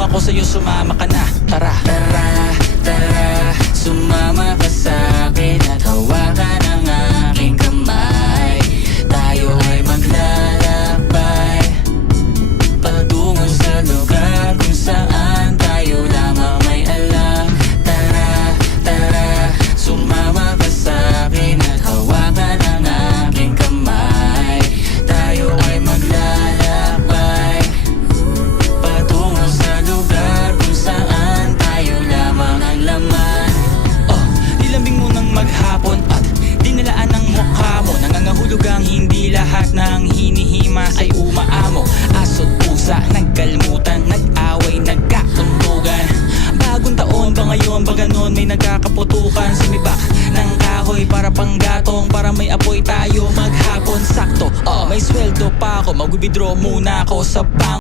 Kung ako sa'yo sumama ka na, tara. Tara, tara, sumama ka sa'kin at hawakan ang aking kamay. Tayo ay maglalakbay patungo sa lugar kung saan tayo lamang may alam. Tara, tara, sumama ka sa'kin at hawakan ang aking kamay. Tayo ay maglalakbay patungo sa lugar kung saan tayo lamang ang laman. Oh, nilambing mo ng maghapon at dinalaan ng mukha mo. Nangangahulog ang hindi lahat ng hinihimas ay umaamo. Aso't pusa, nagkalmutan, nag-away, nagkakuntugan. Bagong taon ba ngayon ba ganon may nagkakaputukan? Sumibak ng kahoy para panggatong, para may apoy tayo maghapon. Sakto, may sweldo pa ako, mag-withdraw muna ako sa bank.